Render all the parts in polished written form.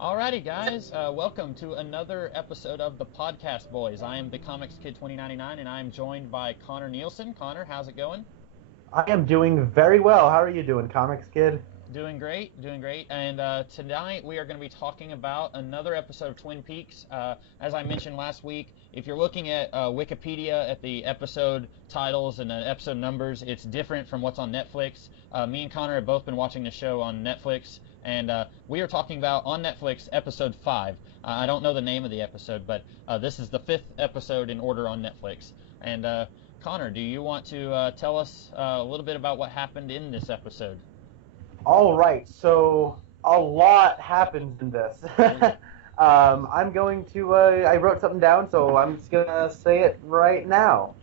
Alrighty, guys, welcome to another episode of the Podcast Boys. I am the Comics Kid 2099, and I am joined by Connor Nielsen. Connor, how's it going? I am doing very well. How are you doing, Comics Kid? Doing great, doing great. And tonight we are going to be talking about another episode of Twin Peaks. As I mentioned last week, if you're looking at Wikipedia at the episode titles and the episode numbers, it's different from what's on Netflix. Me and Connor have both been watching the show on Netflix, and we are talking about on Netflix episode 5. I don't know the name of the episode, but this is the 5th episode in order on Netflix. And Connor, do you want to tell us a little bit about what happened in this episode? All right, so a lot happens in this. I'm going to, I wrote something down, so I'm just going to say it right now.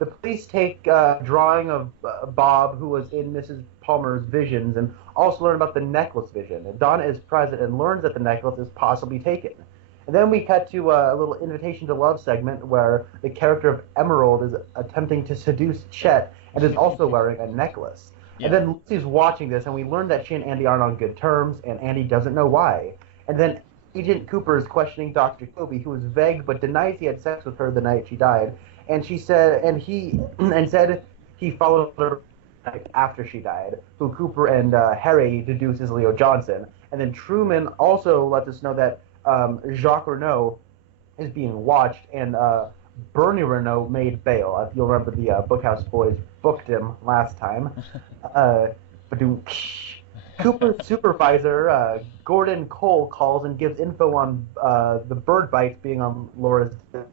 The police take a drawing of Bob, who was in Mrs. Palmer's visions, and also learn about the necklace vision. And Donna is present and learns that the necklace is possibly taken. And then we cut to a little invitation to love segment where the character of Emerald is attempting to seduce Chet and is also wearing a necklace. Yeah. And then Lucy's watching this, and we learn that she and Andy aren't on good terms, and Andy doesn't know why. And then Agent Cooper is questioning Dr. Jacoby, who is vague but denies he had sex with her the night she died. And she said, said he followed her after she died, who Cooper and Harry deduce is Leo Johnson. And then Truman also lets us know that Jacques Renault is being watched, and Bernie Renault made bail. If you'll remember, the Bookhouse Boys booked him last time. Cooper's supervisor, Gordon Cole, calls and gives info on the bird bites being on Laura's death,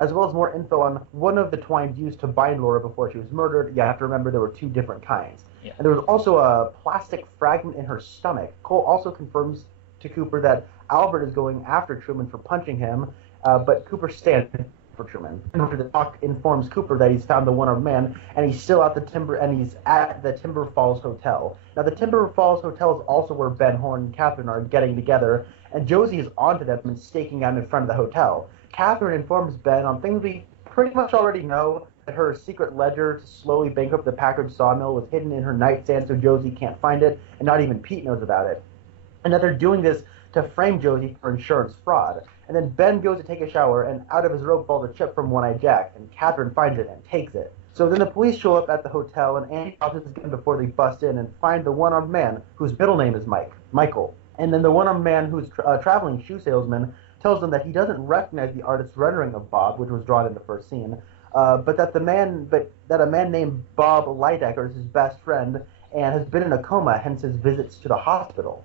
as well as more info on one of the twines used to bind Laura before she was murdered. You have to remember there were two different kinds. Yeah. And there was also a plastic fragment in her stomach. Cole also confirms to Cooper that Albert is going after Truman for punching him, but Cooper stands for Truman. The doc informs Cooper that he's found the one-armed man, and he's still at the Timber Falls Hotel. Now, the Timber Falls Hotel is also where Ben Horne and Catherine are getting together, and Josie is onto them and staking out in front of the hotel. Catherine informs Ben on things we pretty much already know, that her secret ledger to slowly bankrupt the Packard sawmill was hidden in her nightstand so Josie can't find it, and not even Pete knows about it. And that they're doing this to frame Josie for insurance fraud. And then Ben goes to take a shower, and out of his robe falls a chip from One-Eyed Jack, and Catherine finds it and takes it. So then the police show up at the hotel, and Andy drops his gun before they bust in and find the one-armed man, whose middle name is Michael. And then the one-armed man, who's traveling shoe salesman, tells them that he doesn't recognize the artist's rendering of Bob, which was drawn in the first scene, but that a man named Bob Lydecker is his best friend and has been in a coma, hence his visits to the hospital.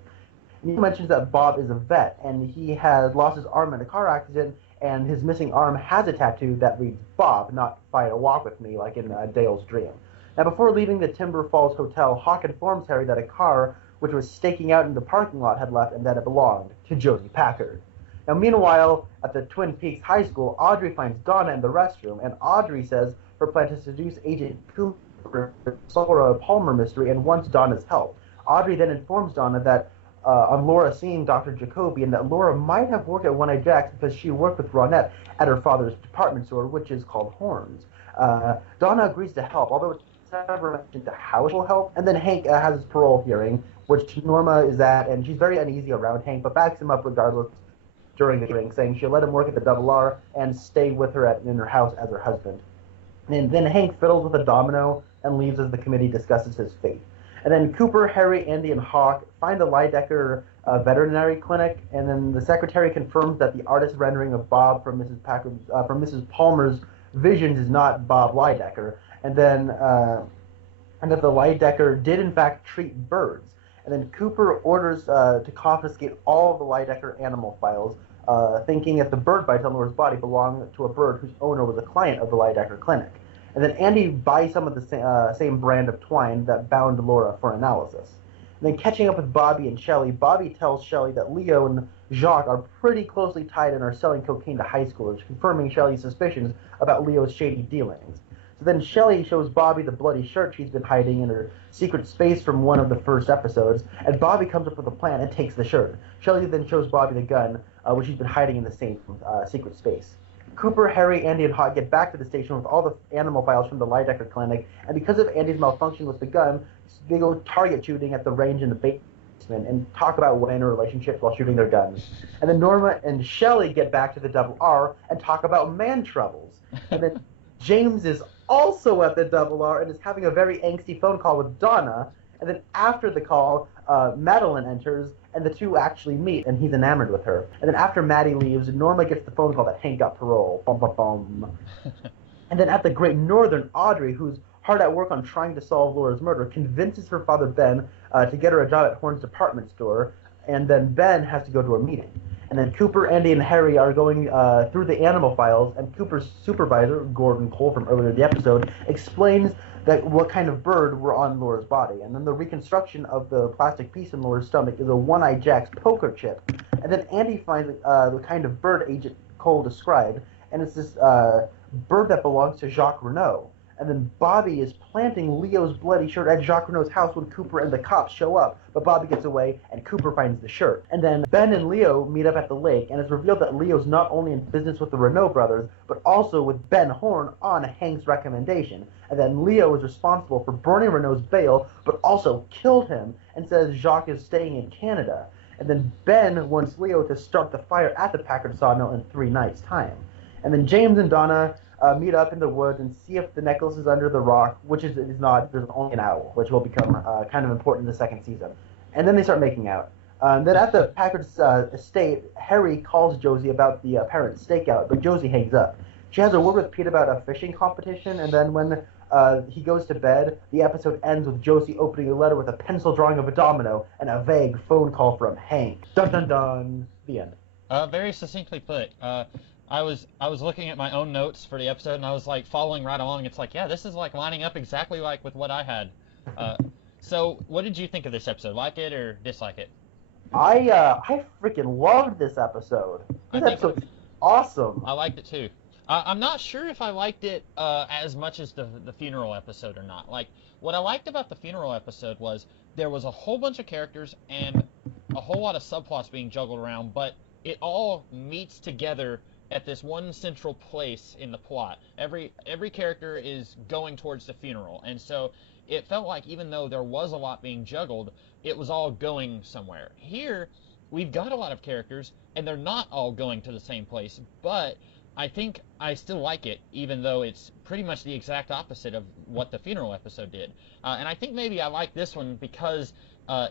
He mentions that Bob is a vet, and he has lost his arm in a car accident, and his missing arm has a tattoo that reads Bob, not Fight or Walk With Me, like in Dale's dream. Now, before leaving the Timber Falls Hotel, Hawk informs Harry that a car, which was staking out in the parking lot, had left, and that it belonged to Josie Packard. Now, meanwhile, at the Twin Peaks High School, Audrey finds Donna in the restroom, and Audrey says her plan to seduce Agent Cooper to solve a Palmer mystery and wants Donna's help. Audrey then informs Donna that on Laura seeing Dr. Jacoby, and that Laura might have worked at One-Eyed Jack's because she worked with Ronette at her father's department store, which is called Horns. Donna agrees to help, although it's never mentioned how it will help. And then Hank has his parole hearing, which Norma is at, and she's very uneasy around Hank, but backs him up regardless during the hearing, saying she'll let him work at the Double R and stay with her in her house as her husband. And then Hank fiddles with a domino and leaves as the committee discusses his fate. And then Cooper, Harry, Andy, and Hawk find the Lydecker veterinary clinic, and then the secretary confirms that the artist rendering of Bob from Mrs. Palmer's visions is not Bob Lydecker, and that the Lydecker did in fact treat birds. And then Cooper orders to confiscate all of the Lydecker animal files, thinking that the bird bites on Laura's body belonged to a bird whose owner was a client of the Lydecker clinic. And then Andy buys some of the same brand of twine that bound Laura for analysis. And then catching up with Bobby and Shelley, Bobby tells Shelley that Leo and Jacques are pretty closely tied and are selling cocaine to high schoolers, confirming Shelley's suspicions about Leo's shady dealings. So then Shelley shows Bobby the bloody shirt she's been hiding in her secret space from one of the first episodes, and Bobby comes up with a plan and takes the shirt. Shelley then shows Bobby the gun, which she's been hiding in the same secret space. Cooper, Harry, Andy, and Hawk get back to the station with all the animal files from the Lydecker clinic, and because of Andy's malfunction with the gun, they go target shooting at the range in the basement. and talk about women and relationships while shooting their guns. And then Norma and Shelley get back to the Double R and talk about man troubles. And then James is also at the Double R and is having a very angsty phone call with Donna. And then after the call, Madeline enters, and the two actually meet, and he's enamored with her. And then after Maddie leaves, Norma gets the phone call that Hank got parole. Bum, bum, bum. And then at the Great Northern, Audrey, who's hard at work on trying to solve Laura's murder, convinces her father Ben to get her a job at Horn's department store, and then Ben has to go to a meeting. And then Cooper, Andy, and Harry are going through the animal files, and Cooper's supervisor, Gordon Cole from earlier in the episode, explains that what kind of bird were on Laura's body. And then the reconstruction of the plastic piece in Laura's stomach is a One-Eyed Jack's poker chip. And then Andy finds the kind of bird Agent Cole described, and it's this bird that belongs to Jacques Renault. And then Bobby is planting Leo's bloody shirt at Jacques Renault's house when Cooper and the cops show up, but Bobby gets away and Cooper finds the shirt. And then Ben and Leo meet up at the lake, and it's revealed that Leo's not only in business with the Renault brothers, but also with Ben Horn on Hank's recommendation. And then Leo is responsible for burning Renault's bail, but also killed him, and says Jacques is staying in Canada. And then Ben wants Leo to start the fire at the Packard sawmill in 3 nights' time. And then James and Donna meet up in the woods and see if the necklace is under the rock, which is not. There's only an owl, which will become kind of important in the 2nd season. And then they start making out. Then at the Packard's estate, Harry calls Josie about the apparent stakeout, but Josie hangs up. She has a word with Pete about a fishing competition, and then when he goes to bed, the episode ends with Josie opening a letter with a pencil drawing of a domino and a vague phone call from Hank. Dun dun dun. The end. Very succinctly put. I was looking at my own notes for the episode, and I was like following right along. It's like, yeah, this is like lining up exactly like with what I had. So, what did you think of this episode? Like it or dislike it? I freaking loved this episode. This episode's awesome. I liked it too. I'm not sure if I liked it as much as the funeral episode or not. Like, what I liked about the funeral episode was there was a whole bunch of characters and a whole lot of subplots being juggled around, but it all meets together at this one central place in the plot. Every character is going towards the funeral, and so it felt like even though there was a lot being juggled, it was all going somewhere. Here, we've got a lot of characters, and they're not all going to the same place, but I think I still like it, even though it's pretty much the exact opposite of what the funeral episode did. And I think maybe I like this one because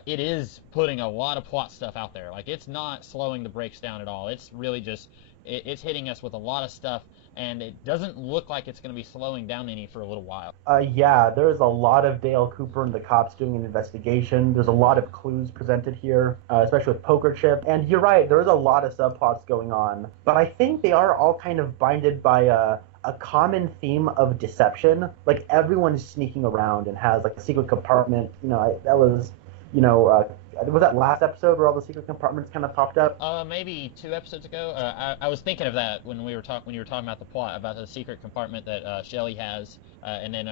it is putting a lot of plot stuff out there. Like, it's not slowing the brakes down at all. It's really just, it's hitting us with a lot of stuff, and it doesn't look like it's going to be slowing down any for a little while. Yeah, there's a lot of Dale Cooper and the cops doing an investigation. There's a lot of clues presented here, especially with Poker Chip. And you're right, there's a lot of subplots going on. But I think they are all kind of binded by a common theme of deception. Like, everyone's sneaking around and has, like, a secret compartment. That was, was that last episode where all the secret compartments kind of popped up? Maybe 2 episodes ago. I was thinking of that when you were talking about the plot, about the secret compartment that Shelley has, and then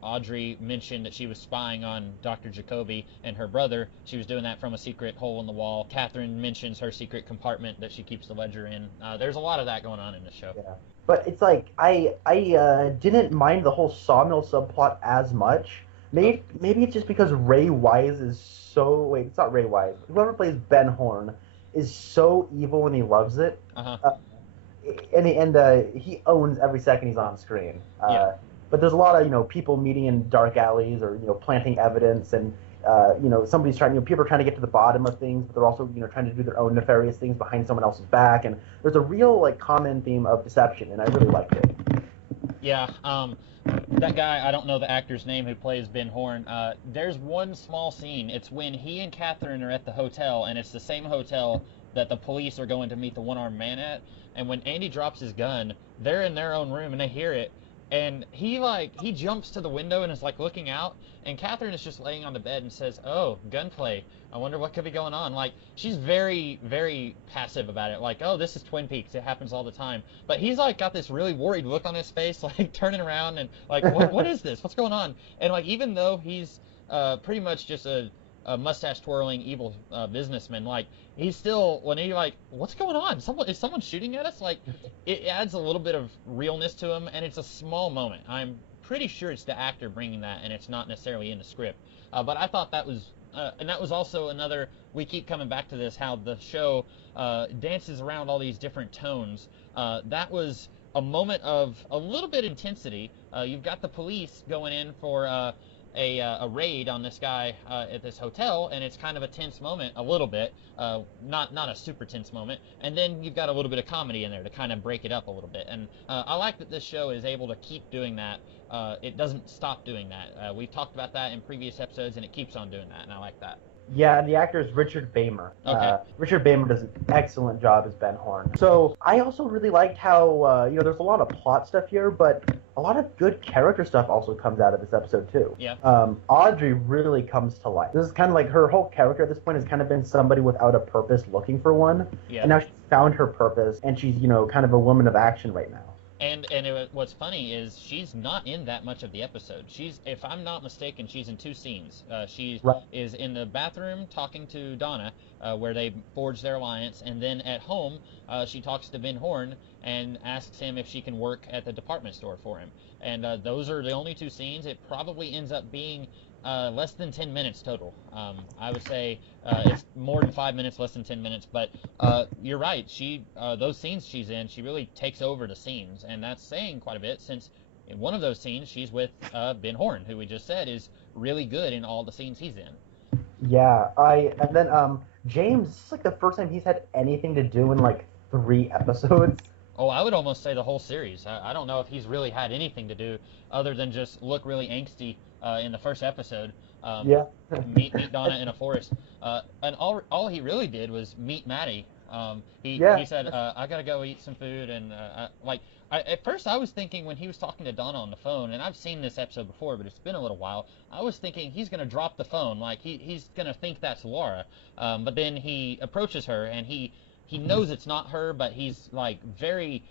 Audrey mentioned that she was spying on Dr. Jacoby and her brother. She was doing that from a secret hole in the wall. Catherine mentions her secret compartment that she keeps the ledger in. There's a lot of that going on in the show. Yeah. But it's like, I didn't mind the whole sawmill subplot as much. Maybe it's just because Ray Wise is so... Wait, it's not Ray Wise. Whoever plays Ben Horn is so evil and he loves it. Uh-huh. And he owns every second he's on screen. Yeah. But there's a lot of, people meeting in dark alleys or, planting evidence and, somebody's trying, people are trying to get to the bottom of things, but they're also, trying to do their own nefarious things behind someone else's back. And there's a real, common theme of deception, and I really liked it. Yeah, that guy, I don't know the actor's name who plays Ben Horn. There's one small scene. It's when he and Catherine are at the hotel, and it's the same hotel that the police are going to meet the one-armed man at. And when Andy drops his gun, they're in their own room, and they hear it. And he jumps to the window and is, looking out. And Catherine is just laying on the bed and says, "Oh, gunplay. I wonder what could be going on." She's very, very passive about it. Oh, this is Twin Peaks. It happens all the time. But he's, got this really worried look on his face, turning around and, what is this? What's going on? And, even though he's pretty much just a mustache-twirling evil businessman, he's still, when he, what's going on? Is someone shooting at us? It adds a little bit of realness to him, and it's a small moment. I'm pretty sure it's the actor bringing that, and it's not necessarily in the script. But I thought that was and that was also another. We keep coming back to this, how the show dances around all these different tones. That was a moment of a little bit intensity. You've got the police going in for a raid on this guy at this hotel, and it's kind of a tense moment, a little bit, not a super tense moment. And then you've got a little bit of comedy in there to kind of break it up a little bit. And I like that this show is able to keep doing that. It doesn't stop doing that. We've talked about that in previous episodes, and it keeps on doing that, and I like that. Yeah, and the actor is Richard Beymer. Okay. Richard Beymer does an excellent job as Ben Horn. So I also really liked how, there's a lot of plot stuff here, but a lot of good character stuff also comes out of this episode, too. Yeah. Audrey really comes to life. This is kind of like her whole character at this point has kind of been somebody without a purpose looking for one. Yeah. And now she's found her purpose, and she's, kind of a woman of action right now. And what's funny is she's not in that much of the episode. She's, if I'm not mistaken, she's in 2 scenes. She Right. is in the bathroom talking to Donna, where they forge their alliance, and then at home she talks to Ben Horn and asks him if she can work at the department store for him. And those are the only 2 scenes. It probably ends up being less than 10 minutes total. I would say it's more than 5 minutes, less than 10 minutes. But you're right. She those scenes she's in, she really takes over the scenes, and that's saying quite a bit, since in one of those scenes she's with Ben Horn, who we just said is really good in all the scenes he's in. Yeah, and then James, this is like the first time he's had anything to do in like 3 episodes. Oh, I would almost say the whole series. I don't know if he's really had anything to do other than just look really angsty in the first episode. Yeah. meet Donna in a forest. And all he really did was meet Maddie. He said, I gotta go eat some food, and at first I was thinking when he was talking to Donna on the phone, and I've seen this episode before, but it's been a little while, I was thinking he's gonna drop the phone, like he's gonna think that's Laura. But then he approaches her, and he knows it's not her, but he's like very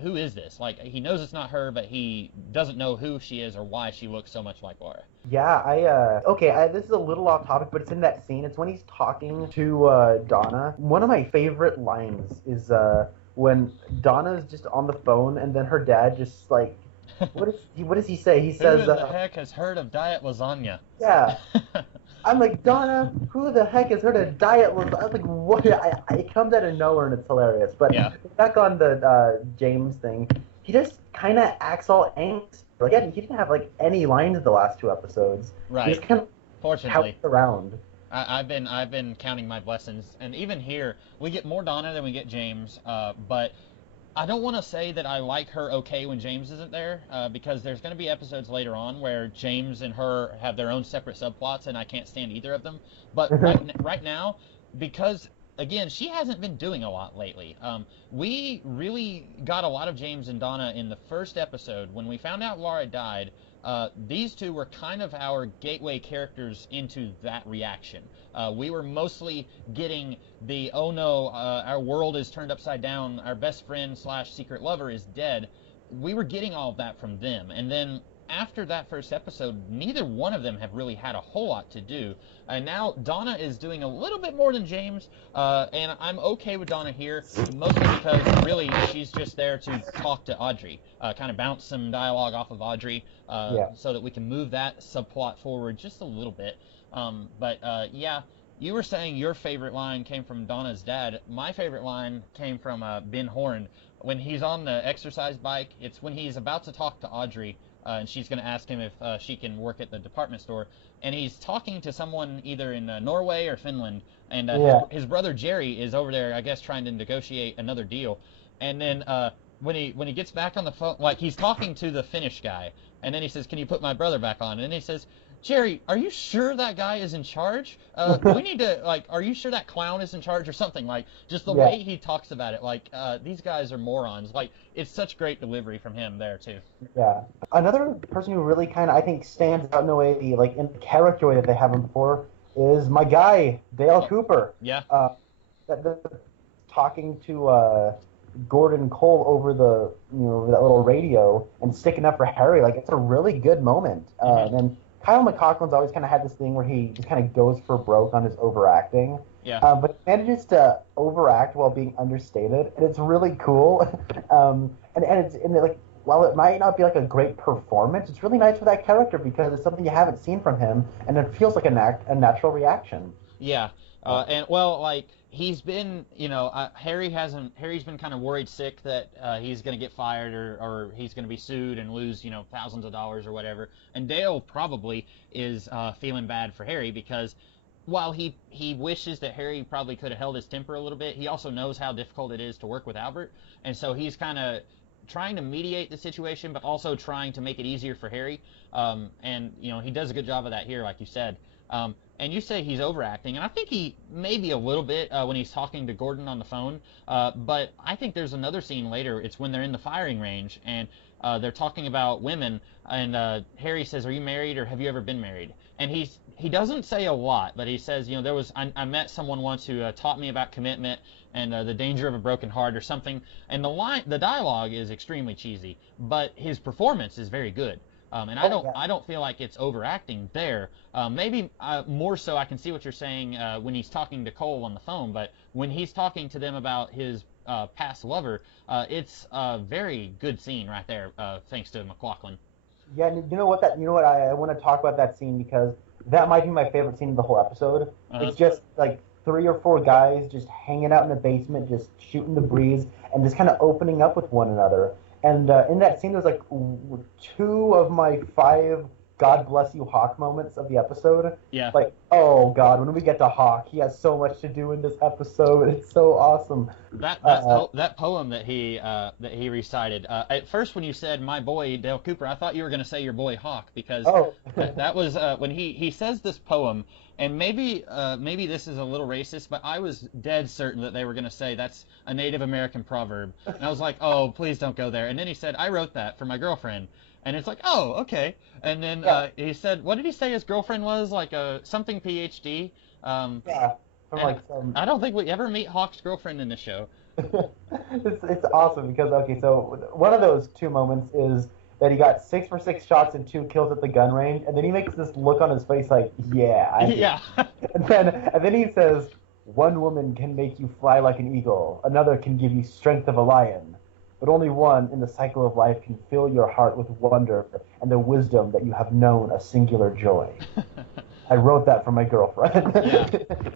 who is this? Like, he knows it's not her, but he doesn't know who she is or why she looks so much like Laura. Yeah, this is a little off topic, but it's in that scene. It's when he's talking to Donna. One of my favorite lines is when Donna's just on the phone, and then her dad just like, what does he say? He says, who the heck has heard of diet lasagna? Yeah. I'm like, Donna, who the heck has heard of diet lasagna? I was like, what? It comes out of nowhere, and it's hilarious. But back on the James thing, he just kind of acts all angst. Like, he didn't have like any lines the last 2 episodes. Right. He just kind of Fortunately. pouts around. I've been counting my blessings, and even here we get more Donna than we get James. But I don't want to say that I like her okay when James isn't there, because there's going to be episodes later on where James and her have their own separate subplots, and I can't stand either of them. But right now, because, again, she hasn't been doing a lot lately. We really got a lot of James and Donna in the first episode. When we found out Laura died, these 2 were kind of our gateway characters into that reaction. We were mostly getting the, oh no, our world is turned upside down, our best friend / secret lover is dead. We were getting all of that from them. And then after that first episode, neither one of them have really had a whole lot to do. And now Donna is doing a little bit more than James, and I'm okay with Donna here, mostly because really she's just there to talk to Audrey, kind of bounce some dialogue off of Audrey, so that we can move that subplot forward just a little bit. You were saying your favorite line came from Donna's dad. My favorite line came from Ben Horn. When he's on the exercise bike, it's when he's about to talk to Audrey, and she's going to ask him if she can work at the department store. And he's talking to someone either in Norway or Finland, and his brother Jerry is over there, I guess, trying to negotiate another deal. And then when he gets back on the phone, like, he's talking to the Finnish guy, and then he says, "Can you put my brother back on?" And then he says, "Jerry, are you sure that guy is in charge? We need to, like, are you sure that clown is in charge or something?" Like, just the way he talks about it, like, these guys are morons. Like, it's such great delivery from him there, too. Yeah. Another person who really kind of, I think, stands out in a way, like, in the character way that they have him for, is my guy, Dale Cooper. Yeah. Talking to Gordon Cole over the, that little radio and sticking up for Harry. Like, it's a really good moment. And Kyle MacLachlan's always kind of had this thing where he just kind of goes for broke on his overacting. Yeah. But he manages to overact while being understated, and it's really cool. And it's in like while it might not be like a great performance, it's really nice for that character because it's something you haven't seen from him, and it feels like a natural reaction. Yeah, and well, like he's been, Harry's been kind of worried sick that he's gonna get fired or he's gonna be sued and lose, thousands of dollars or whatever. And Dale probably is feeling bad for Harry because while he wishes that Harry probably could have held his temper a little bit, he also knows how difficult it is to work with Albert, and so he's kind of trying to mediate the situation, but also trying to make it easier for Harry. And he does a good job of that here, like you said. And you say he's overacting, and I think he maybe a little bit when he's talking to Gordon on the phone. But I think there's another scene later. It's when they're in the firing range and they're talking about women, and Harry says, "Are you married or have you ever been married?" And he doesn't say a lot, but he says, I met someone once who taught me about commitment and the danger of a broken heart or something. And the dialogue is extremely cheesy, but his performance is very good. And I don't feel like it's overacting there. Maybe more so. I can see what you're saying when he's talking to Cole on the phone, but when he's talking to them about his past lover, it's a very good scene right there, thanks to McLaughlin. Yeah, you know what? I want to talk about that scene because that might be my favorite scene of the whole episode. It's just like 3 or 4 guys just hanging out in the basement, just shooting the breeze, and just kind of opening up with one another. And in that scene, there's like 2 of my 5 God bless you Hawk moments of the episode. Yeah. Like, oh God, when we get to Hawk, he has so much to do in this episode. It's so awesome. That poem that he recited. At first, when you said "my boy Dale Cooper," I thought you were going to say your boy Hawk because that was when he says this poem. And maybe this is a little racist, but I was dead certain that they were going to say that's a Native American proverb. And I was like, oh, please don't go there. And then he said, I wrote that for my girlfriend. And it's like, oh, okay. And then he said, what did he say his girlfriend was? Like a something PhD? Yeah. I don't think we ever meet Hawk's girlfriend in the show. It's awesome because, okay, so one of those 2 moments is that he got 6 for 6 shots and 2 kills at the gun range, and then he makes this look on his face like, yeah. Yeah. and then he says, one woman can make you fly like an eagle, another can give you strength of a lion, but only one in the cycle of life can fill your heart with wonder and the wisdom that you have known a singular joy. I wrote that for my girlfriend.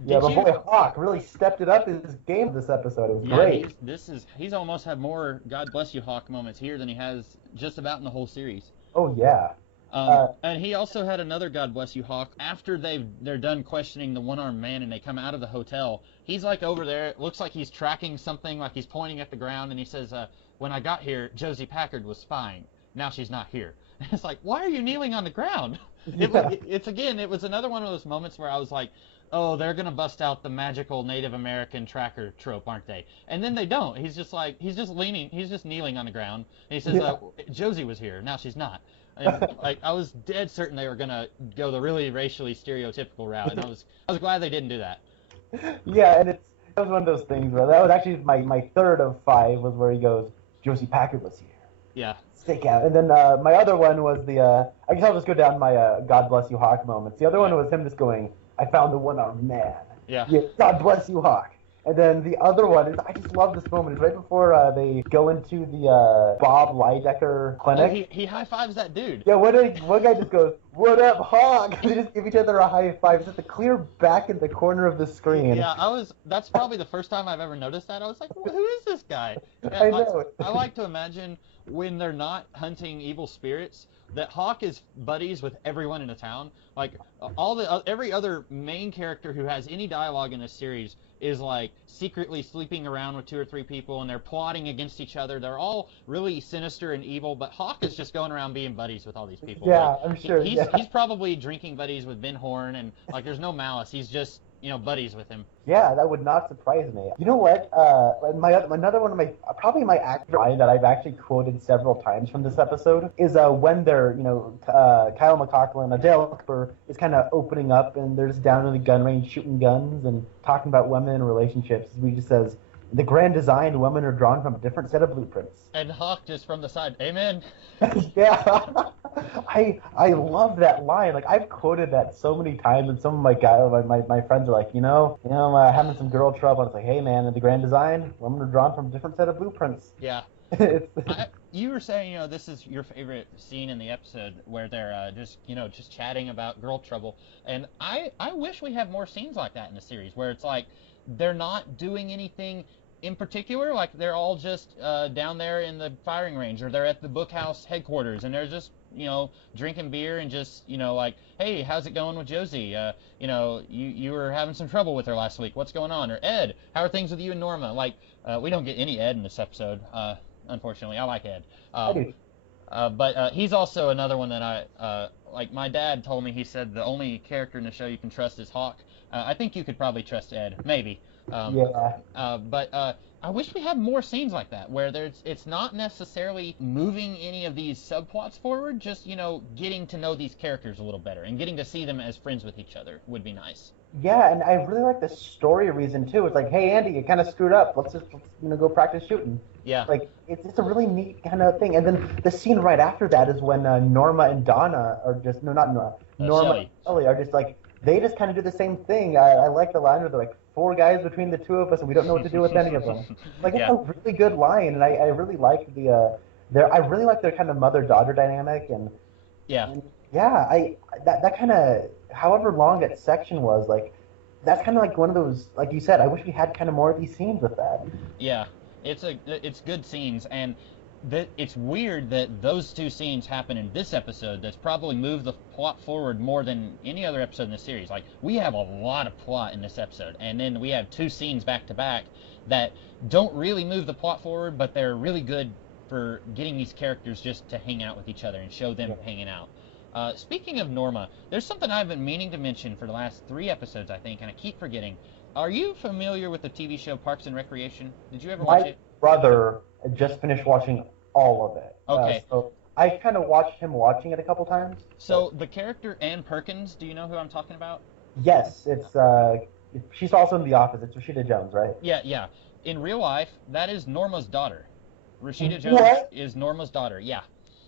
Yeah, but boy, Hawk really stepped it up in his game this episode. It was great. He's almost had more God bless you Hawk moments here than he has just about in the whole series. Oh yeah. And he also had another God bless you Hawk after they're done questioning the one-armed man and they come out of the hotel. He's like over there. It looks like he's tracking something, like he's pointing at the ground, and he says, "When I got here, Josie Packard was spying. Now she's not here." And it's like, why are you kneeling on the ground? It was another one of those moments where I was like, oh, they're going to bust out the magical Native American tracker trope, aren't they? And then they don't. He's just kneeling on the ground. And he says, Josie was here, now she's not. And I was dead certain they were going to go the really racially stereotypical route, and I was glad they didn't do that. Yeah, and that was one of those things where that was actually my 3rd of 5 was where he goes, Josie Packard was here. Yeah. Stick out. And then my other one was I guess I'll just go down my God bless you Hawk moments. The other one was him just going, I found the one-armed man. Yeah. God bless you Hawk. And then the other one is, I just love this moment. It's right before they go into the Bob Lydecker clinic. Oh, he high-fives that dude. Yeah, one guy just goes, what up, Hawk? They just give each other a high five. It's at the clear back in the corner of the screen. Yeah, that's probably the first time I've ever noticed that. I was like, who is this guy? I know. I like to imagine when they're not hunting evil spirits, that Hawk is buddies with everyone in the town. Like every other main character who has any dialogue in this series is like secretly sleeping around with 2 or 3 people, and they're plotting against each other. They're all really sinister and evil, but Hawk is just going around being buddies with all these people. Yeah, like, I'm sure. He's probably drinking buddies with Ben Horn, and like there's no malice. He's just buddies with him. Yeah, that would not surprise me. You know what? Another one of my actor line that I've actually quoted several times from this episode is when they're, Kyle MacLachlan, Dale Cooper is kind of opening up and they're just down in the gun range shooting guns and talking about women and relationships. He just says, the grand design, women are drawn from a different set of blueprints. And Hawk just from the side, amen. Yeah, I love that line. Like I've quoted that so many times, and some of my friends are like, having some girl trouble. And it's like, hey man, in the grand design, women are drawn from a different set of blueprints. Yeah. You were saying, this is your favorite scene in the episode where they're just chatting about girl trouble, and I wish we had more scenes like that in the series where it's like they're not doing anything in particular, like they're all just down there in the firing range, or they're at the bookhouse headquarters, and they're just drinking beer and just like, hey, how's it going with Josie? You were having some trouble with her last week. What's going on? Or Ed, how are things with you and Norma? Like, we don't get any Ed in this episode. Unfortunately, I like Ed. I do. But he's also another one that like my dad told me. He said the only character in the show you can trust is Hawk. I think you could probably trust Ed, maybe. Yeah. But I wish we had more scenes like that where it's not necessarily moving any of these subplots forward, just getting to know these characters a little better and getting to see them as friends with each other would be nice. Yeah, and I really like the story reason too. It's like, hey Andy, you kind of screwed up. Let's go practice shooting. Yeah. Like it's a really neat kind of thing. And then the scene right after that is when Norma and Donna are just no, not Norma. Norma and Shelley are just like they just kind of do the same thing. I like the line where they're like, four guys between the two of us, and we don't know what to do with any of them. Like it's a really good line, and I really like I really like their kind of mother-daughter dynamic, and that kind of, however long that section was, like that's kind of like one of those, like you said, I wish we had kind of more of these scenes with that. Yeah, it's good scenes, and it's weird that those two scenes happen in this episode. That's probably moved the plot forward more than any other episode in the series. Like, we have a lot of plot in this episode, and then we have two scenes back to back that don't really move the plot forward, but they're really good for getting these characters just to hang out with each other and show them hanging out. Speaking of Norma, there's something I've been meaning to mention for the last 3 episodes, I think, and I keep forgetting. Are you familiar with the TV show Parks and Recreation? Did you ever watch it? My brother just finished watching all of it. Okay. So I kind of watched him watching it a couple times. So the character Ann Perkins, do you know who I'm talking about? Yes, it's she's also in The Office. It's Rashida Jones, right? Yeah. In real life, that is Norma's daughter. Rashida Jones is Norma's daughter. Yeah.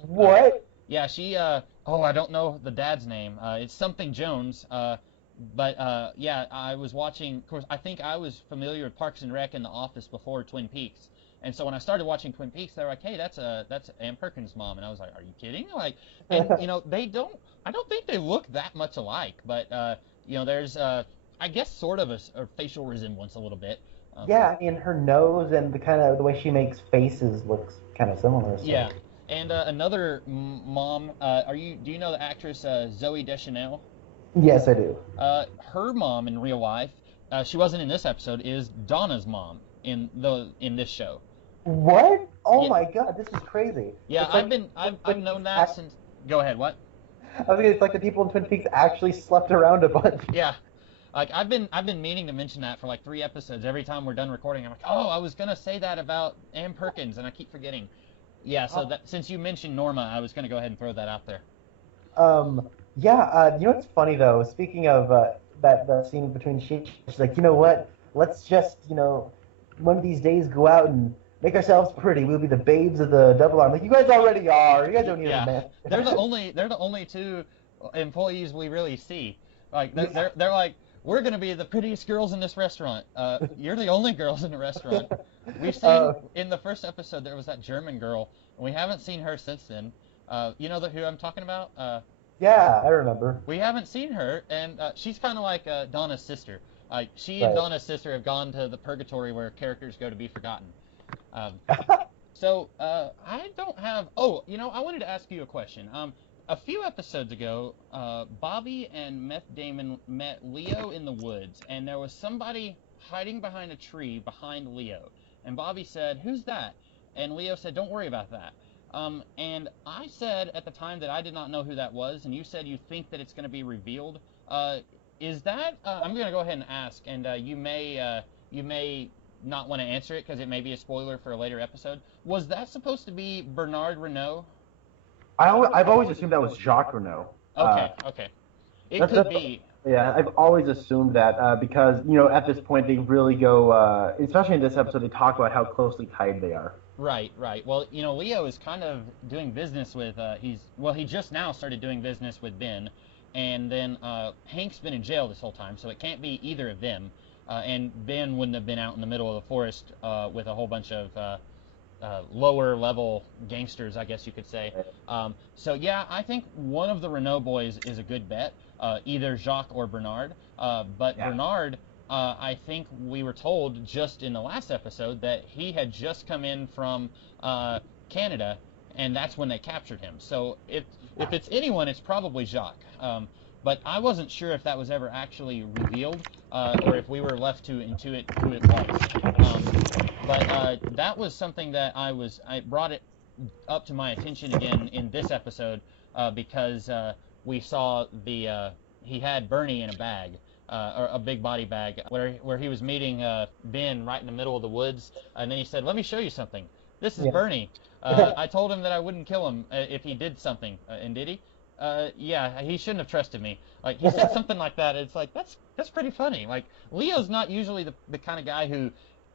What? Yeah, she I don't know the dad's name. It's something Jones. But I was watching. Of course, I think I was familiar with Parks and Rec and The Office before Twin Peaks. And so when I started watching Twin Peaks, they were like, "Hey, that's Ann Perkins' mom," and I was like, "Are you kidding?" Like, and they don't. I don't think they look that much alike, but there's I guess sort of a facial resemblance a little bit. Yeah, I mean her nose and the way she makes faces looks kind of similar. So. Yeah, and another mom. Do you know the actress Zooey Deschanel? Yes, I do. Her mom in real life, she wasn't in this episode, is Donna's mom in this show. What? Oh my God, this is crazy. Yeah, I've known that since. Go ahead. What? I was gonna. It's like the people in Twin Peaks actually slept around a bunch. Yeah, like I've been meaning to mention that for like 3 episodes. Every time we're done recording, I'm like, oh, I was gonna say that about Ann Perkins, and I keep forgetting. Yeah, so that since you mentioned Norma, I was gonna go ahead and throw that out there. Yeah. You know what's funny though? Speaking of the scene between she's like, you know what? Let's just one of these days go out and make ourselves pretty. We'll be the babes of the Double R. Like, you guys already are. You guys don't need a man. they're the only 2 employees we really see. Like they're like, we're gonna be the prettiest girls in this restaurant. You're the only girls in the restaurant. We've seen in the first episode there was that German girl, and we haven't seen her since then. You know who I'm talking about? Yeah, I remember. We haven't seen her, and she's kind of like Donna's sister. Like she and Donna's sister have gone to the purgatory where characters go to be forgotten. So I don't have. Oh, I wanted to ask you a question. A few episodes ago, Bobby and Meth Damon met Leo in the woods, and there was somebody hiding behind a tree behind Leo. And Bobby said, "Who's that?" And Leo said, "Don't worry about that." And I said at the time that I did not know who that was, and you said you think that it's going to be revealed. Is that? I'm going to go ahead and ask, and you may not want to answer it because it may be a spoiler for a later episode. Was that supposed to be Bernard Renault? I've always assumed that was Jacques Renault. Okay. It could be. Yeah, I've always assumed that because, at this point they really go, especially in this episode, they talk about how closely tied they are. Right. Well, Leo is kind of doing business with, he just now started doing business with Ben, and then Hank's been in jail this whole time, so it can't be either of them. And Ben wouldn't have been out in the middle of the forest with a whole bunch of lower level gangsters, I guess you could say. So yeah, I think one of the Renault boys is a good bet, either Jacques or Bernard. But yeah. Bernard, I think we were told just in the last episode that he had just come in from Canada, and that's when they captured him. So if it's anyone, it's probably Jacques. But I wasn't sure if that was ever actually revealed, or if we were left to intuit who it was. But that was something that I brought it up to my attention again in this episode, because we saw he had Bernie in a bag, or a big body bag, where he was meeting Ben right in the middle of the woods, and then he said, "Let me show you something. This is Bernie. I told him that I wouldn't kill him if he did something, and did he? Yeah, he shouldn't have trusted me." Like, he said something like that. It's like, that's pretty funny. Like, Leo's not usually the kind of guy who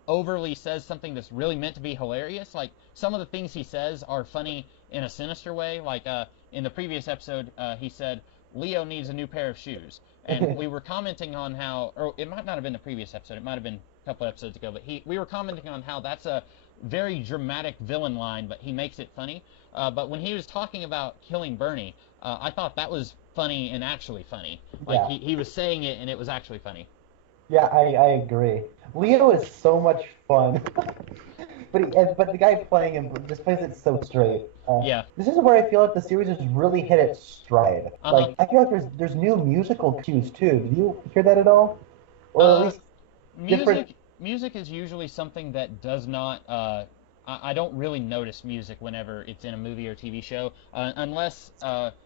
overly says something that's really meant to be hilarious. Like, some of the things he says are funny in a sinister way. Like, in the previous episode, he said, "Leo needs a new pair of shoes." And we were commenting on how, or it might not have been the previous episode, it might have been a couple episodes ago, but we were commenting on how that's a very dramatic villain line, but he makes it funny. But when he was talking about killing Bernie, I thought that was funny and actually funny. Like, he was saying it and it was actually funny. Yeah, I agree. Leo is so much fun. but the guy playing him just plays it so straight. This is where I feel like the series has really hit its stride. Like, I feel like there's new musical cues too. Did you hear that at all? Or at least music is usually something that does not. I don't really notice music whenever it's in a movie or TV show, unless,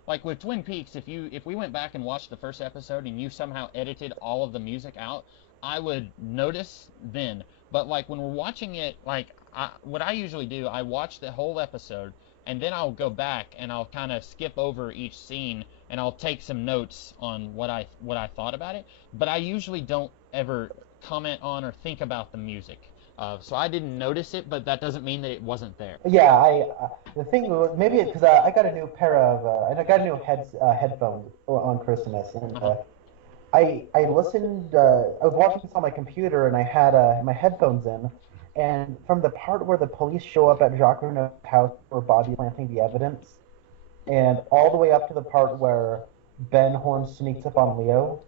like with Twin Peaks, if we went back and watched the first episode and you somehow edited all of the music out, I would notice then. But like when we're watching it, like what I usually do, I watch the whole episode and then I'll go back and I'll kind of skip over each scene and I'll take some notes on what I thought about it. But I usually don't ever comment on or think about the music. So I didn't notice it, but that doesn't mean that it wasn't there. Yeah, the thing was, maybe because I got a new pair of, I got a new headphones on Christmas, and I listened. I was watching this on my computer, and I had my headphones in, and from the part where the police show up at Jacques Renault's house where Bobby's planting the evidence, and all the way up to the part where Ben Horne sneaks up on Leo.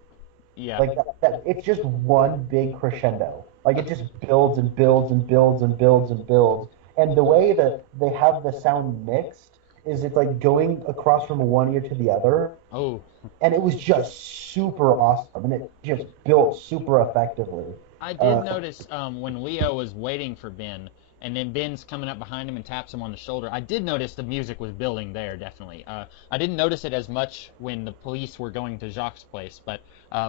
Yeah. Like that, it's just one big crescendo. Like, it just builds and builds and builds and builds and builds. And the way that they have the sound mixed is it's like going across from one ear to the other. Oh. And it was just super awesome, and it just built super effectively. I did notice when Leo was waiting for Ben, and then Ben's coming up behind him and taps him on the shoulder, I did notice the music was building there, definitely. I didn't notice it as much when the police were going to Jacques' place, but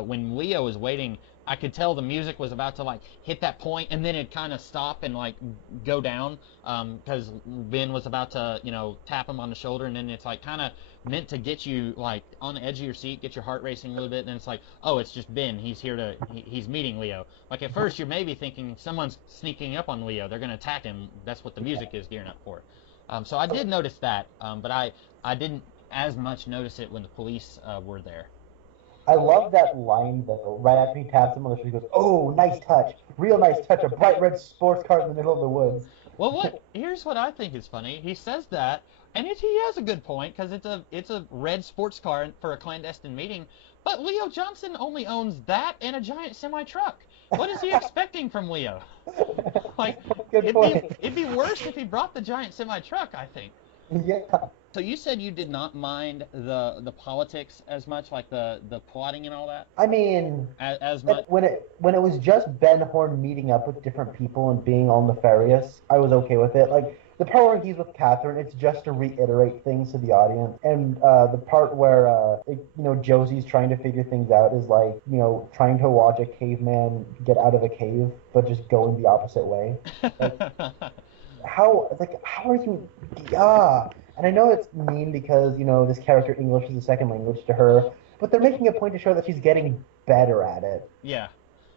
when Leo was waiting, I could tell the music was about to, like, hit that point, and then it'd kind of stop and, like, go down, because Ben was about to, tap him on the shoulder, and then it's, like, kind of meant to get you, like, on the edge of your seat, get your heart racing a little bit, and then it's like, oh, it's just Ben. He's meeting Leo. Like, at first, you're maybe thinking someone's sneaking up on Leo. They're going to attack him. That's what the music is gearing up for. So I did notice that, but I didn't as much notice it when the police were there. I love that line, though, right after he taps him on the shoulder. He goes, "Oh, nice touch. Real nice touch. A bright red sports car in the middle of the woods." Well, here's what I think is funny. He says that, and he has a good point, because it's a red sports car for a clandestine meeting, but Leo Johnson only owns that and a giant semi-truck. What is he expecting from Leo? Like, it'd be worse if he brought the giant semi-truck, I think. Yeah. So you said you did not mind the politics as much, like the plotting and all that? I mean, as much when it was just Ben Horne meeting up with different people and being all nefarious, I was okay with it. Like, the part where he's with Catherine, it's just to reiterate things to the audience. And the part where Josie's trying to figure things out is like, trying to watch a caveman get out of a cave, but just going the opposite way. Like, how are you? And I know it's mean because, this character, English is a second language to her, but they're making a point to show that she's getting better at it. Yeah.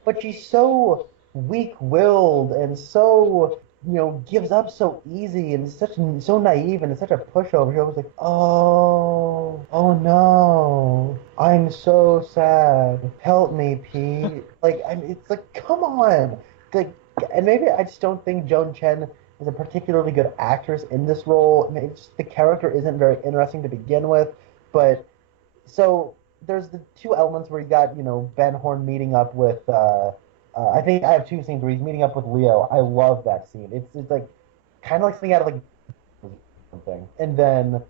But she's so weak-willed and so, gives up so easy and so naive and it's such a pushover. She always like, oh no, I'm so sad. Help me, Pete. Like, it's like, come on. And maybe I just don't think Joan Chen is a particularly good actress in this role. I mean, the character isn't very interesting to begin with, but so there's the two elements where you got Ben Horn meeting up with. I think I have two scenes where he's meeting up with Leo. I love that scene. It's like kind of like something out of like something, and then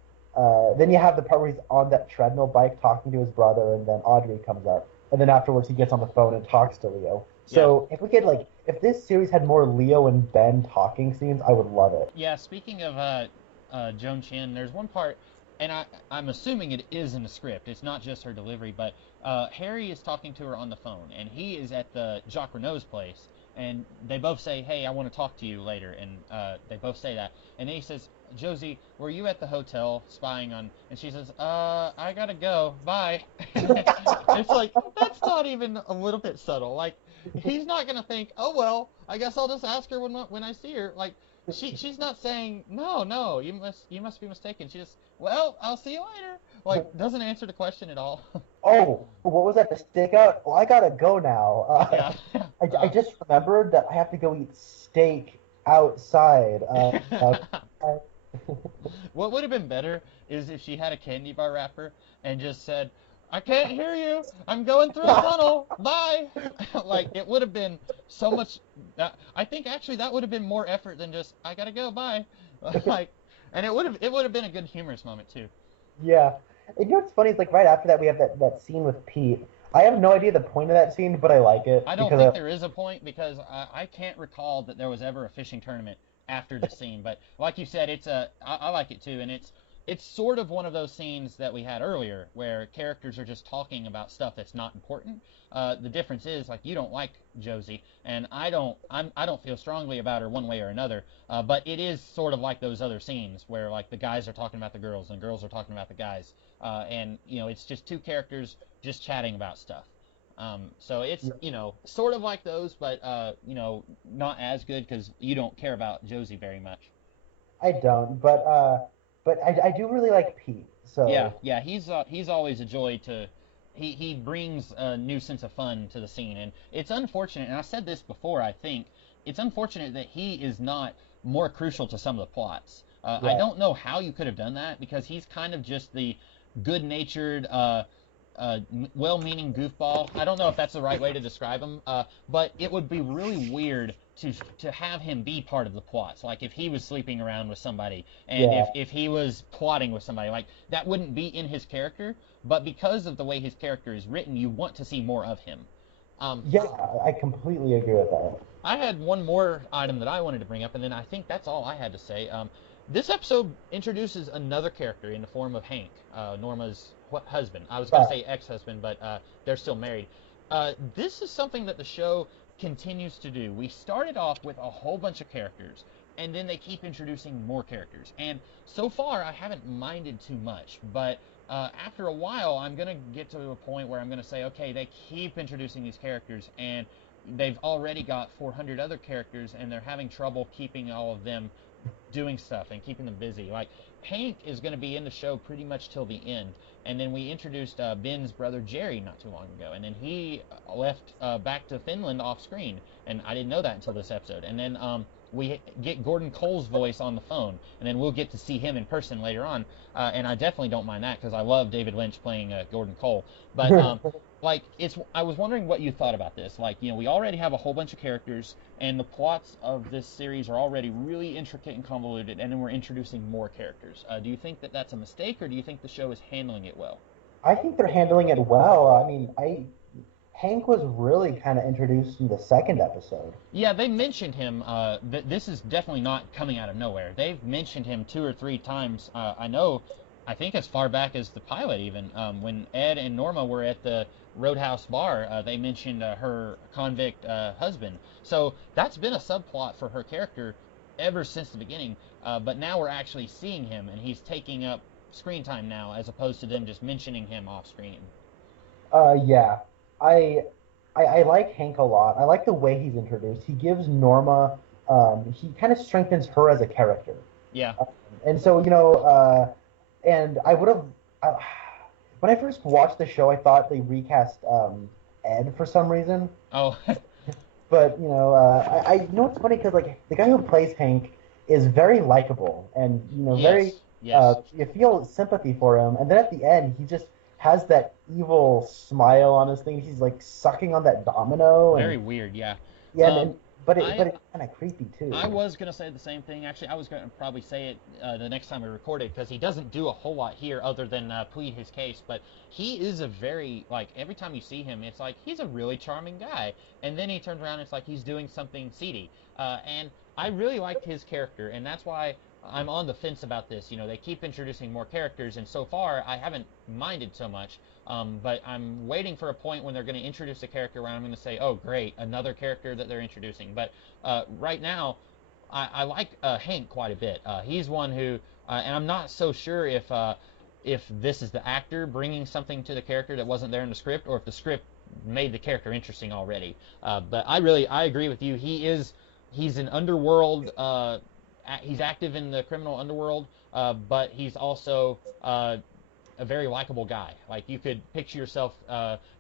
you have the part where he's on that treadmill bike talking to his brother, and then Audrey comes up, and then afterwards he gets on the phone and talks to Leo. So if we could if this series had more Leo and Ben talking scenes, I would love it. Yeah, speaking of Joan Chen, there's one part, and I'm assuming it is in the script. It's not just her delivery, but Harry is talking to her on the phone, and he is at the Jacques Renault's place, and they both say, "Hey, I want to talk to you later," and they both say that, and then he says, "Josie, were you at the hotel spying on?" And she says, I gotta go. Bye." It's like, that's not even a little bit subtle. Like, he's not gonna think, "Oh well, I guess I'll just ask her when I see her." Like, she's not saying, "No, you must be mistaken." She just, "Well, I'll see you later." Like, doesn't answer the question at all. Oh, what was that? The stick out? Well, I gotta go now. Yeah. I just remembered that I have to go eat steak outside. What would have been better is if she had a candy bar wrapper and just said, "I can't hear you. I'm going through a tunnel. Bye." Like, it would have been so much. I think actually that would have been more effort than just, "I gotta go. Bye." Like, and it would have been a good humorous moment too. Yeah. And you know what's funny is right after that we have that scene with Pete. I have no idea the point of that scene, but I like it. I don't think there is a point because I can't recall that there was ever a fishing tournament after the scene. But like you said, I like it too, and it's sort of one of those scenes that we had earlier where characters are just talking about stuff that's not important. The difference is, like, you don't like Josie, and I don't feel strongly about her one way or another. But it is sort of like those other scenes where, like, the guys are talking about the girls and the girls are talking about the guys, and it's just two characters just chatting about stuff. So it's sort of like those, but not as good because you don't care about Josie very much. I don't, but I do really like Pete. So yeah, he's always a joy to. He brings a new sense of fun to the scene, and it's unfortunate. And I said this before. I think it's unfortunate that he is not more crucial to some of the plots. I don't know how you could have done that because he's kind of just the good-natured, well-meaning goofball. I don't know if that's the right way to describe him, but it would be really weird to have him be part of the plots. Like, if he was sleeping around with somebody, and if he was plotting with somebody, like, that wouldn't be in his character. But because of the way his character is written, you want to see more of him. Yeah, I completely agree with that. I had one more item that I wanted to bring up, and then I think that's all I had to say. This episode introduces another character in the form of Hank, Norma's husband. I was going to say ex-husband, but they're still married. This is something that the show continues to do. We started off with a whole bunch of characters, and then they keep introducing more characters. And so far, I haven't minded too much, but after a while, I'm going to get to a point where I'm going to say, okay, they keep introducing these characters, and they've already got 400 other characters, and they're having trouble keeping all of them doing stuff and keeping them busy. Like, Hank is going to be in the show pretty much till the end, and then we introduced Ben's brother Jerry not too long ago, and then he left back to Finland off screen, and I didn't know that until this episode. And then we get Gordon Cole's voice on the phone, and then we'll get to see him in person later on, and I definitely don't mind that because I love David Lynch playing Gordon Cole. But I was wondering what you thought about this. Like, we already have a whole bunch of characters, and the plots of this series are already really intricate and convoluted, and then we're introducing more characters. Do you think that that's a mistake, or do you think the show is handling it well? I think they're handling it well. I mean, Hank was really kind of introduced in the second episode. Yeah, they mentioned him. This is definitely not coming out of nowhere. They've mentioned him 2 or 3 times. I think as far back as the pilot even. When Ed and Norma were at the Roadhouse bar, they mentioned her convict husband. So that's been a subplot for her character ever since the beginning. But now we're actually seeing him, and he's taking up screen time now as opposed to them just mentioning him off screen. Yeah. I like Hank a lot. I like the way he's introduced. He gives Norma, he kind of strengthens her as a character. Yeah. And so, and I would have, when I first watched the show, I thought they recast Ed for some reason. Oh. But, I know it's funny because, like, the guy who plays Hank is very likable and very Yes, yes. you feel sympathy for him. And then at the end, he just has that evil smile on his thing. He's like sucking on that domino, Very and weird, yeah. yeah, Um, but I it's kind of creepy I too. was gonna say the same thing. Actually, I was gonna probably say it the next time we record it because he doesn't do a whole lot here other than plead his case. But he is a very like every time you see him, it's like he's a really charming guy, and then he turns around, and it's like he's doing something seedy. And I really liked his character, and that's why I'm on the fence about this. You know, they keep introducing more characters, and so far I haven't minded so much. But I'm waiting for a point when they're going to introduce a character where I'm going to say, "Oh, great, another character that they're introducing." But right now, I like Hank quite a bit. He's one who, and I'm not so sure if this is the actor bringing something to the character that wasn't there in the script, or if the script made the character interesting already. But I agree with you. He's an underworld. He's active in the criminal underworld, but he's also a very likable guy. Like you could picture yourself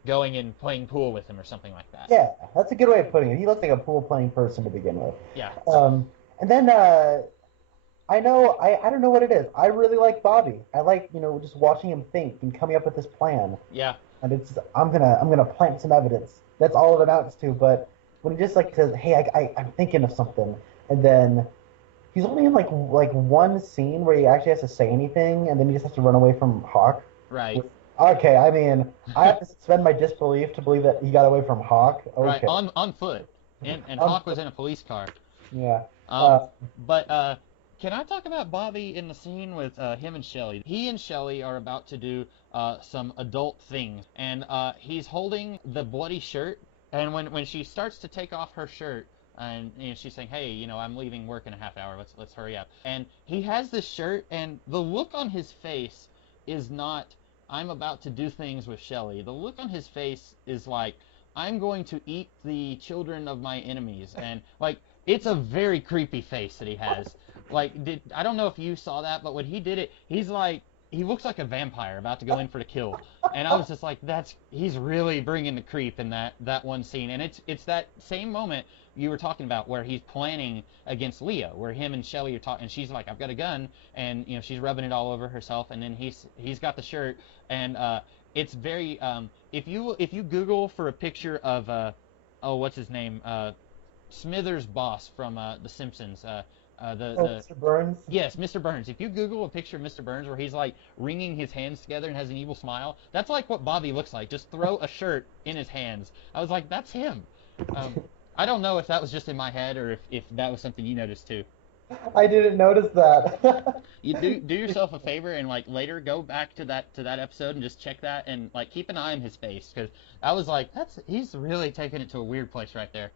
going and playing pool with him or something like that. Yeah, that's a good way of putting it. He looks like a pool playing person to begin with. Yeah, And then I don't know what it is. I really like Bobby. I like just watching him think and coming up with this plan. yeah. And it's I'm gonna plant some evidence. That's all it amounts to. But when he just like says, "Hey, I'm thinking of something," and then he's only in like one scene where he actually has to say anything, and then he just has to run away from Hawk. Right. Okay, I mean, I have to suspend my disbelief to believe that he got away from Hawk. Right, Okay. on foot, and Um, Hawk was in a police car. yeah. Um, but can I talk about Bobby in the scene with him and Shelly? He and Shelly are about to do some adult things, and he's holding the bloody shirt. And when she starts to take off her shirt, and she's saying, "Hey, I'm leaving work in a half hour. Let's hurry up." And he has this shirt, and the look on his face is not, "I'm about to do things with Shelly." The look on his face is like, "I'm going to eat the children of my enemies," and like it's a very creepy face that he has. Like, I don't know if you saw that, but when he did it, he looks like a vampire about to go in for the kill, and I was just like, he's really bringing the creep in that one scene, and it's that same moment you were talking about where he's planning against Leo, where him and Shelly are talking, and she's like, "I've got a gun," and she's rubbing it all over herself, and then he's got the shirt, and it's very if you Google for a picture of oh, what's his name, Smithers' boss from The Simpsons. Mr. Burns. Yes, Mr. Burns. If you Google a picture of Mr. Burns where he's like wringing his hands together and has an evil smile, that's like what Bobby looks like. Just throw a shirt in his hands. I was like, that's him. I don't know if that was just in my head or if that was something you noticed too. I didn't notice that. You do yourself a favor and like later go back to that episode and just check that and like keep an eye on his face because I was like, he's really taking it to a weird place right there.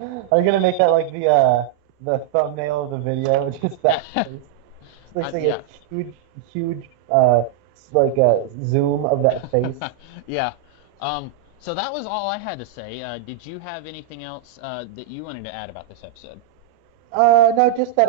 Are you gonna make that like the thumbnail of the video? Just that face. Just like Yeah. a huge like a zoom of that face. Yeah. So that was all I had to say. Did you have anything else that you wanted to add about this episode? No, just that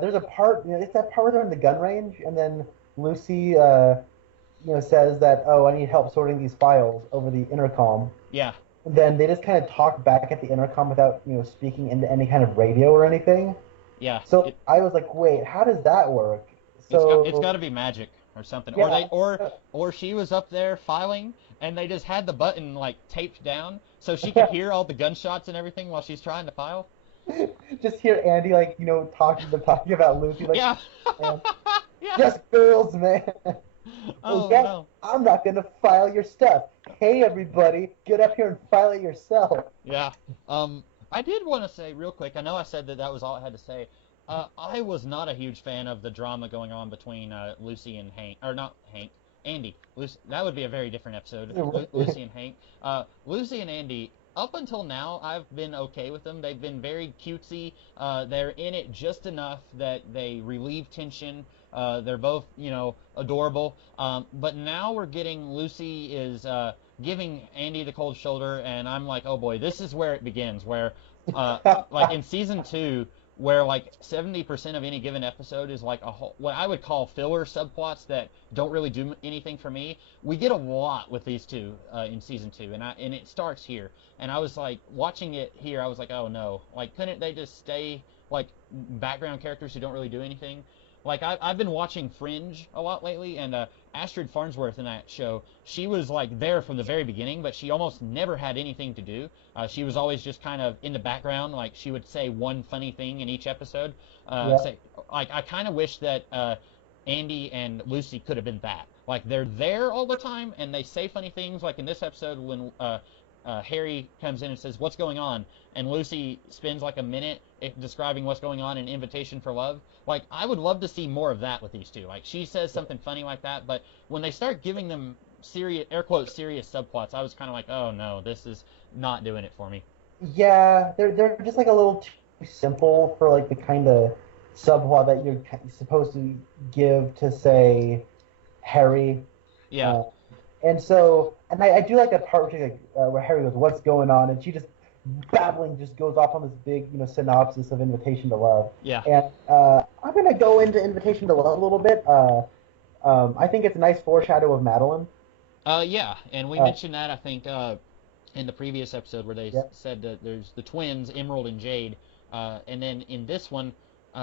there's a part, it's that part where they're in the gun range, and then Lucy, says that, oh, I need help sorting these files over the intercom. Yeah. And then they just kind of talk back at the intercom without, speaking into any kind of radio or anything. Yeah. So I was like, wait, how does that work? It's got to be magic or something. Yeah, Or she was up there filing and they just had the button like taped down so she could hear all the gunshots and everything while she's trying to file. just hear Andy like, talking about Lucy like, Yeah. "Man, Yeah. just girls, man. Oh Yeah, no. I'm not gonna file your stuff. Hey, everybody, get up here and file it yourself." Yeah. I did want to say real quick. I know I said that was all I had to say. I was not a huge fan of the drama going on between Lucy and Hank, or not Hank, Andy. Lucy, that would be a very different episode. Lucy and Hank. Lucy and Andy. Up until now, I've been okay with them. They've been very cutesy. They're in it just enough that they relieve tension. They're both, adorable. But now we're getting Lucy is giving Andy the cold shoulder, and I'm like, oh boy, this is where it begins. Where, like in season 2, where like 70% of any given episode is like what I would call filler subplots that don't really do anything for me. We get a lot with these two in season 2, and it starts here. And I was like watching it here. I was like, oh no, like couldn't they just stay like background characters who don't really do anything. Like I've been watching Fringe a lot lately, and Astrid Farnsworth in that show, she was like there from the very beginning, but she almost never had anything to do. She was always just kind of in the background, like she would say one funny thing in each episode. Like I kind of wish that Andy and Lucy could have been that. Like they're there all the time, and they say funny things. Like in this episode when Harry comes in and says, "What's going on?" and Lucy spends like a minute describing what's going on in Invitation for Love. Like, I would love to see more of that with these two. Like, she says something funny like that, but when they start giving them serious, air quotes, serious subplots, I was kind of like, oh no, this is not doing it for me. Yeah, they're just like a little too simple for like the kind of subplot that you're supposed to give to, say, Harry. Yeah. And so, and I do like that part where Harry goes, "What's going on?" and she just babbling just goes off on this big, synopsis of Invitation to Love. Yeah. And I'm gonna go into Invitation to Love a little bit. I think it's a nice foreshadow of Madeline. Yeah, and we mentioned that I think in the previous episode where they said that there's the twins, Emerald and Jade, and then in this one,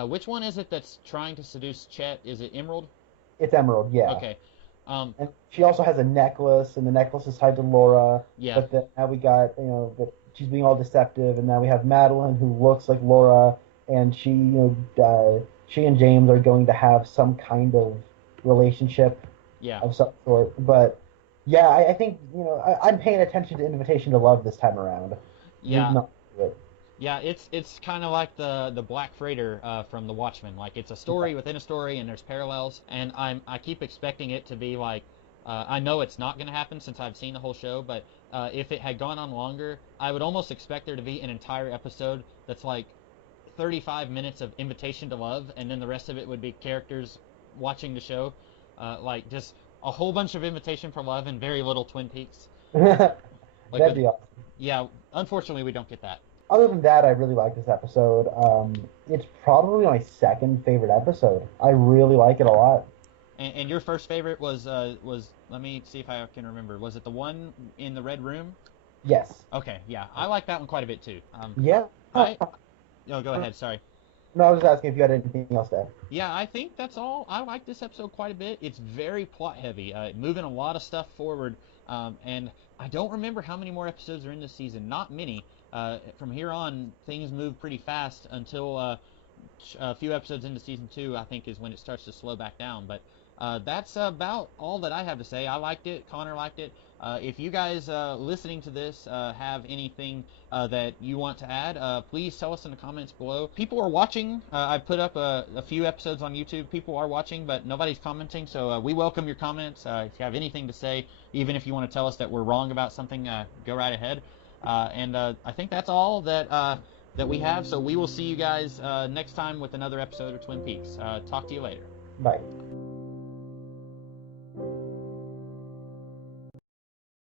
which one is it that's trying to seduce Chet? Is it Emerald? It's Emerald, yeah. Okay. And she also has a necklace, and the necklace is tied to Laura. Yeah. But then now we got, that she's being all deceptive, and now we have Madeline, who looks like Laura, and she and James are going to have some kind of relationship of some sort. But yeah, I think I'm paying attention to Invitation to Love this time around. Yeah. Yeah, it's kind of like the Black Freighter from The Watchmen. Like, it's a story within a story, and there's parallels. And I keep expecting it to be like, I know it's not going to happen since I've seen the whole show, but if it had gone on longer, I would almost expect there to be an entire episode that's like 35 minutes of Invitation to Love, and then the rest of it would be characters watching the show. Like, just a whole bunch of Invitation for Love and very little Twin Peaks. That'd be awesome. Yeah, unfortunately, we don't get that. Other than that, I really like this episode. It's probably my second favorite episode. I really like it a lot. And your first favorite was let me see if I can remember. Was it the one in the red room? Yes. Okay, yeah, I like that one quite a bit too. Yeah. No, go ahead. Sorry. No, I was just asking if you had anything else to add. Yeah, I think that's all. I like this episode quite a bit. It's very plot heavy, moving a lot of stuff forward. And I don't remember how many more episodes are in this season. Not many. From here on, things move pretty fast until a few episodes into season 2, I think, is when it starts to slow back down. But that's about all that I have to say. I liked it. Connor liked it. If you guys listening to this have anything that you want to add, please tell us in the comments below. People are watching. I put up a few episodes on YouTube. People are watching, but nobody's commenting. So we welcome your comments. If you have anything to say, even if you want to tell us that we're wrong about something, go right ahead. And I think that's all that we have. So we will see you guys next time with another episode of Twin Peaks. Talk to you later. Bye.